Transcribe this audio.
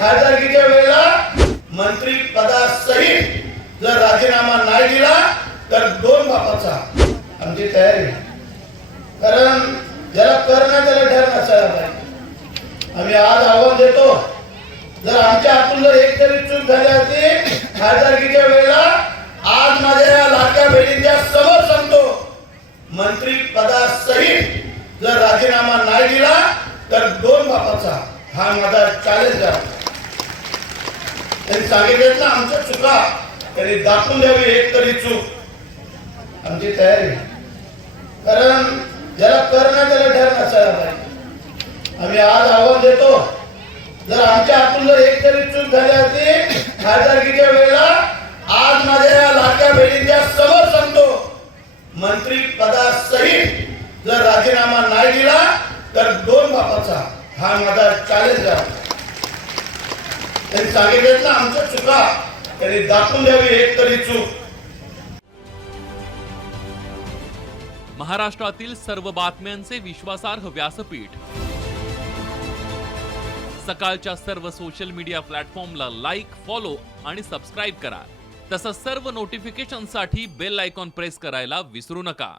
खासदारकीच्या वेळेला मंत्री पदासहित जर राजीनामा नाही दिला तर दोन बापाचा आमची तयारी कारण ज्याला करणं त्याला ठर नसायला पाहिजे. आम्ही आज आव्हान देतो जर आमच्या हातून जर एक तरी चूक झाली असती खासदारकीच्या वेळेला आज माझ्या या लाडक्या बहिणींच्या समोर सांगतो मंत्री पदासहित जर राजीनामा नाही दिला तर दोन बापाचा हा माझा चॅलेंज आहे. त्यांनी सांगितलं ना आमच्या चुका. त्यांनी दाखवून द्यावी एक तरी चूक. आमची तयारी. कारण ज्याला करणं त्याला डर नसायला पाहिजे. आम्ही आज आव्हान देतो जर आमच्या हातून जर एक तरी चूक झाली असती खासदारकीच्या वेळेला आज माझ्या या लाडक्या बहिणींच्या समोर सांगतो मंत्री पदासहित जर राजीनामा नाही दिला तर दोन बापाचा हा माझा चॅलेंज आहे. त्यांनी सांगितलं ना आमच्या चुका. त्यांनी दाखवून द्यावी एक तरी चूक. महाराष्ट्रातील सर्व बातम्यांचे विश्वासार्ह व्यासपीठ. सकाळच्या सर्व सोशल मीडिया प्लॅटफॉर्मला लाईक फॉलो आणि सबस्क्राईब करा. तसंच सर्व नोटिफिकेशनसाठी बेल आयकॉन प्रेस करायला विसरू नका.